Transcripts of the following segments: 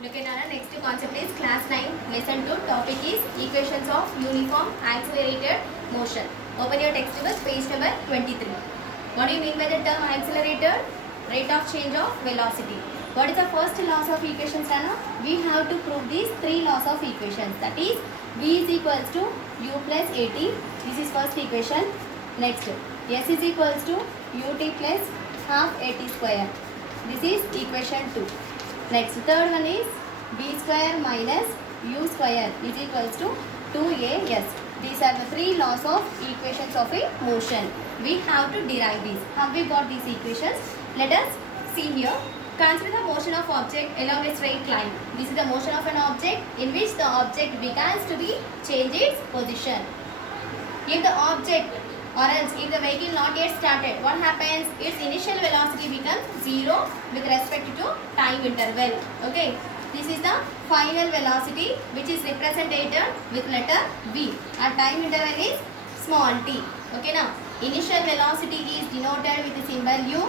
Look at our next concept is class 9 lesson 2 topic is equations of uniform accelerated motion. Open your textbook page number 23. What do you mean by the term accelerated? Rate of change of velocity. What is the first laws of equations, Rana? We have to prove these three laws of equations. That is v is equals to u plus at. This is first equation. Next, s is equals to ut plus half at square. This is equation 2. Next, third one is b square minus u square is equals to 2as. These are the three laws of equations of a motion. We have to derive these. How we got these equations? Let us see here. Consider the motion of object along a straight line. This is the motion of an object in which the object begins to be change its position. If the object or else if the vehicle not yet started, what happens? Its initial velocity becomes 0 with respect to time interval. Okay, this is the final velocity which is represented with letter v. Our time interval is small t. Okay, now initial velocity is denoted with the symbol u,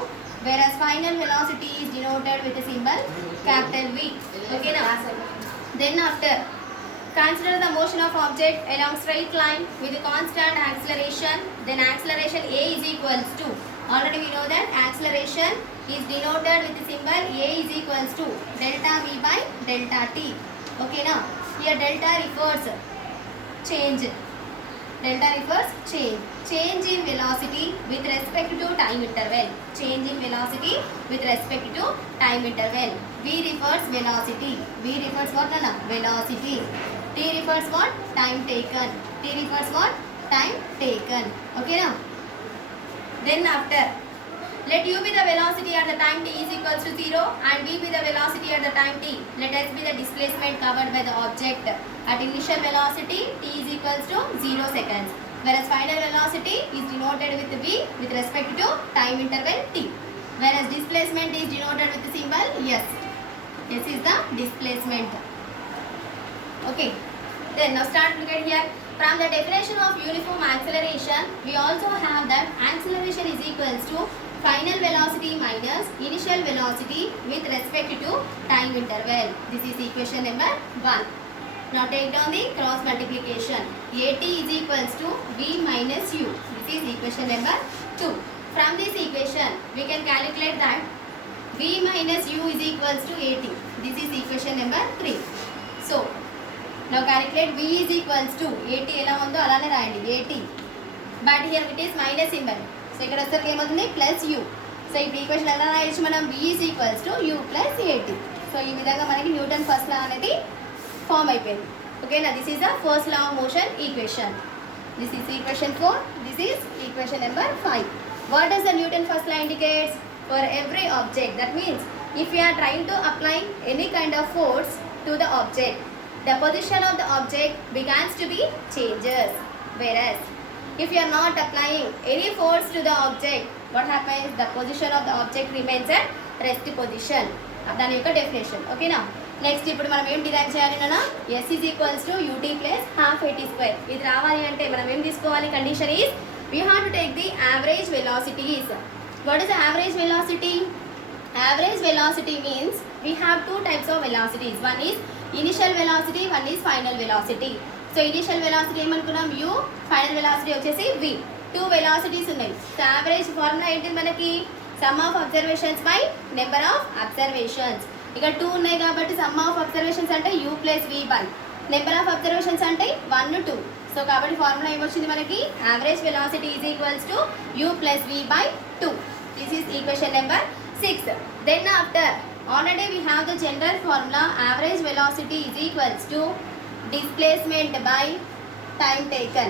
whereas final velocity is denoted with the symbol capital V. Okay, now then after, consider the motion of object along straight line with constant acceleration. Then acceleration a is equals to, already we know that acceleration is denoted with the symbol a is equals to delta v by delta t. Okay, now here delta refers change. Delta refers change. Change in velocity with respect to time interval. Change in velocity with respect to time interval. V refers velocity. V refers what? Velocity. T refers what? Time taken. T refers what? Time taken. Okay, now. Then after, let u be the velocity at the time t is equals to 0 and v be the velocity at the time t. Let s be the displacement covered by the object. At initial velocity t is equals to 0 seconds. Whereas final velocity is denoted with v with respect to time interval t. Whereas displacement is denoted with the symbol s. S is the displacement. Okay. Then now start look at here. From the definition of uniform acceleration, we also have that acceleration is equals to final velocity minus initial velocity with respect to time interval. This is equation number 1. Now take down the cross multiplication. At is equals to v minus u. This is equation number 2. From this equation, we can calculate that v minus u is equals to at. This is equation number 3. So, now calculate v is equals to at ఎలా ఉందో అలానే రాయండి at. But here it is minus symbol. So ఇక్కడ వచ్చేసరికి ఏమవుతుంది plus u. So ఇప్పుడు equation ఎలా రాయొచ్చు మనం v is equals to u plus at. So ఈ విధంగా మనకి న్యూటన్ ఫస్ట్ లా అనేది ఫామ్ అయిపోయింది. ఓకేనా, this is the first law of motion equation. This is equation 4. This is equation number 5. What does the Newton first law indicates? For every object. That means if you are trying to apply any kind of force to the object, the position of the object begins to be changes. Whereas if you are not applying any force to the object, what happens? The position of the object remains at rest position. దాని యొక్క definition. ఓకేనా, next ఇప్పుడు మనం ఏం derive చేయాలి నాన్న? s is equals to ut plus half at square. ఇది రావాలి అంటే మనం ఏం తీసుకోవాలి? Condition is we have to take the average velocities. What is the average velocity? Average velocity means we have two types of velocities. One is initial velocity, one is final velocity. So initial velocity ఏమనుకున్నాం u, final velocity వచ్చేసి v. Two velocities ఉన్నాయి. So average formula ఏంటి మనకి? Sum of observations by number of observations. ఇక్కడ 2 ఉన్నాయి కాబట్టి sum of observations అంటే u plus v by number of observations అంటే 1 2. సో కాబట్టి ఫార్ములా ఏమొచ్చింది మనకి? average velocity is equals to u plus v by 2. This is equation number 6. Then after, already we have the general formula. Average velocity is equals to displacement by time taken.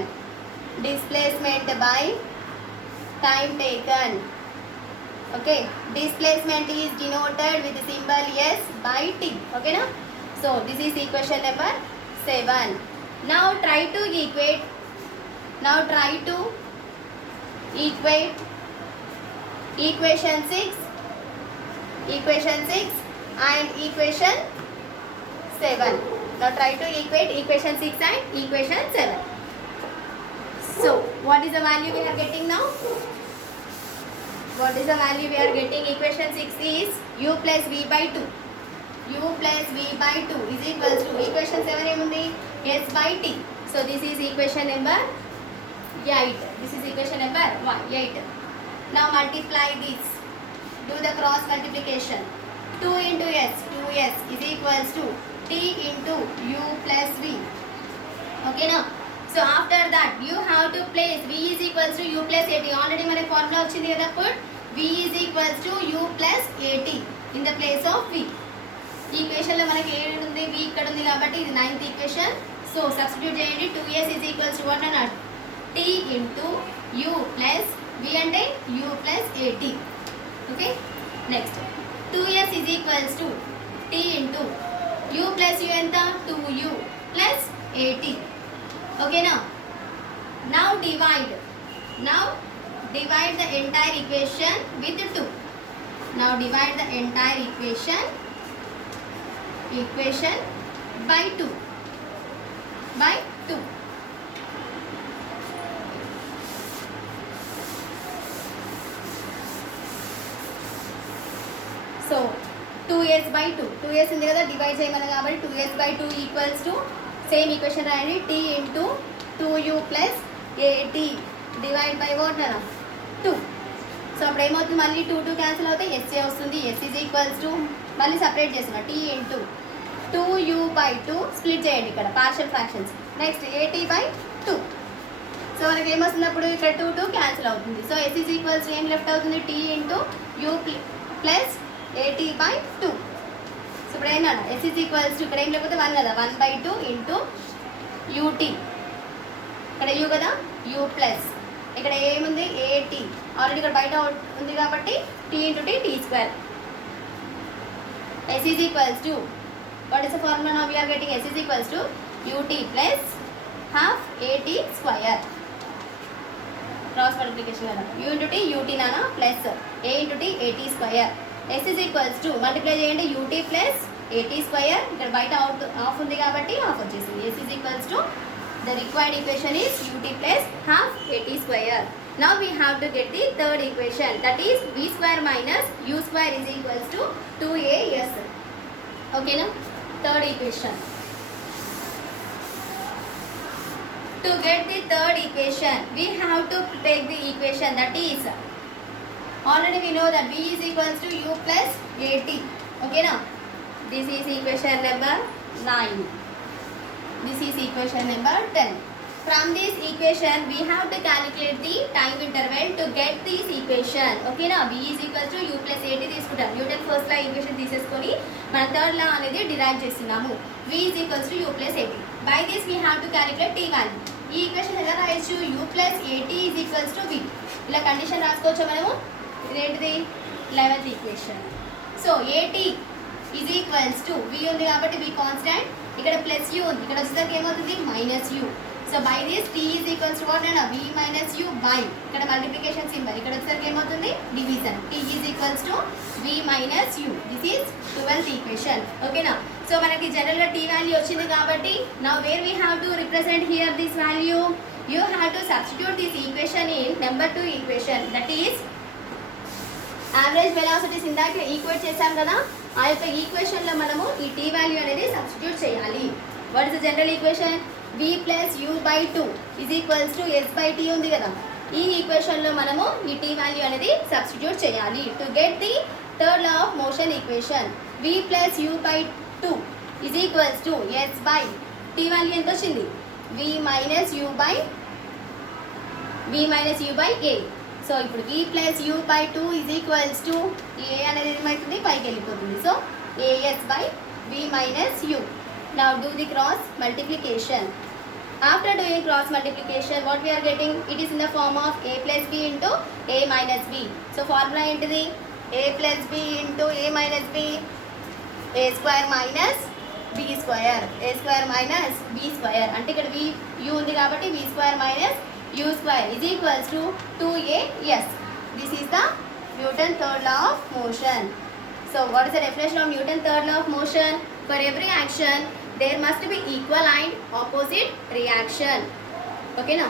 Displacement by time taken. Okay, displacement is denoted with the symbol s by t. Okay, now so this is equation number 7. Now try to equate. Equation 6 and equation 7. Now try to equate equation 6 and equation 7. So what is the value we are getting now? What is the value we are getting? Equation 6 is u plus v by 2. u plus v by 2 is equals to equation 7 ఏముంది s by t. So this is equation number 8. This is equation number 8. Now multiply this. Do the cross multiplication. 2 into s, 2s is equals to t into u plus v. Okay now. So after that you have to place v is equals to u plus at. Already మన formula వచ్చింది కదా. Put v is equals to u plus at in the place of v. ఈ equation లో మనకి ఏ ఉంది v ఇక్కడ ఉంది కాబట్టి ఇది 9th ఈక్వేషన్. సో సబ్స్టిట్యూట్ చేయండి. 2s is equals to what అన్నట్టు t into u plus v అంటే u plus at. Okay next 2s is equals to t into u plus u ఎంత 2u plus at. ఓకేనా. Now divide the entire equation with 2. Now divide the entire equation by 2. So 2s by 2. 2s ఉంది కదా divide చేయమని కాబట్టి 2s by 2 equals to same equation రాయండి. t into 2u plus at divide by what అన్న 2. So అప్పుడు ఏమవుతుంది మళ్ళీ 2 cancel అవుతాయి sa వస్తుంది. s is equals to మళ్ళీ సపరేట్ చేస్తున్నా t into 2u by 2 split చేయండి ఇక్కడ partial fractions. Next at by 2. So మనకి ఏమొస్తుంది అప్పుడు ఇక్కడ 2 క్యాన్సిల్ అవుతుంది. So s is equals to ఏం లెఫ్ట్ అవుతుంది t into u plus at by 2. So ఇప్పుడు ఏంటన్నా s is equals to ఇక్కడ ఏం లేకపోతే 1 కదా 1 by 2 into ut. ఇక్కడ u కదా u ప్లస్ ఇక్కడ ఏముంది at ఆల్రెడీ ఇక్కడ బయట ఉంది కాబట్టి t into t square. s is equals to what is the formula now we are getting? S is equals to ut plus half at square. Cross multiplication kada u into t ut nana plus a into t at square. S is equals to multiply చేయండి ut plus at square. ఇక్కడ బయట of ఉంది కాబట్టి of వచ్చేసింది. S is equals to the required equation is ut plus half at square. Now we have to get the third equation, that is v square minus u square is equals to 2as. Okay na. Third equation. To get the third equation we have to take the equation that is already we know that v is equals to u plus at. Okay na. This is equation number 9. This is equation number 10. From this equation we have to calculate the time interval to get this equation. Okay na. v is equals to u plus at తీసుకుంటాం. Newton first లా equation తీసేసుకొని మన third law అనేది derive చేస్తున్నాము. v is equals to u plus at. By this we have to calculate t value. ఈ equation ఎలా రాయొచ్చు u plus at is equals to v. ఇలా condition రాసుకోవచ్చు మనము. ఇదేంటిది 11th equation. So at is equals to v ఉంది కాబట్టి v constant, ఇక్కడ ప్లస్ u ఉంది, ఇక్కడ వచ్చేసరికి ఏమవుతుంది minus u. So by this t is equals to what అన్న v minus u by ఇక్కడ మల్టిప్లికేషన్ సింబల్, ఇక్కడ వచ్చేసరికి ఏమవుతుంది division. t is equals to v minus u. This is 12th equation. ఓకేనా. సో మనకి జనరల్గా t వాల్యూ వచ్చింది కాబట్టి now where we have to represent here this value, you have to substitute this equation in number 2 equation, that is average velocities ఇందాక equate చేశాం కదా, ఆ యొక్క ఈక్వేషన్లో మనము ఈ t వాల్యూ అనేది సబ్స్టిట్యూట్ చేయాలి. What is the general equation? v plus u by 2 is equals to s by t ఉంది కదా, ఈ ఈక్వేషన్లో మనము ఈ t వాల్యూ అనేది సబ్స్టిట్యూట్ చేయాలి. To get the third law of motion equation, v plus u by 2 is equals to s by t value ఎంత వచ్చింది v minus u by a. So ఇప్పుడు v plus u by 2 is equals to a అనేది ఏమవుతుంది పైకి వెళ్ళిపోతుంది. So as by v minus u. Now do the cross multiplication. After doing cross multiplication, what we are getting? It is in the form of a plus b into a minus b. So formula ఏంటిది? a plus b into a minus b, a square minus b square, a square minus b square. అంటే ఇక్కడ v u ఉంది కాబట్టి v square minus u square is equals to 2as. This is the Newton third law of motion. So what is the definition of Newton third law of motion? For every action there must be equal and opposite reaction. Okay na.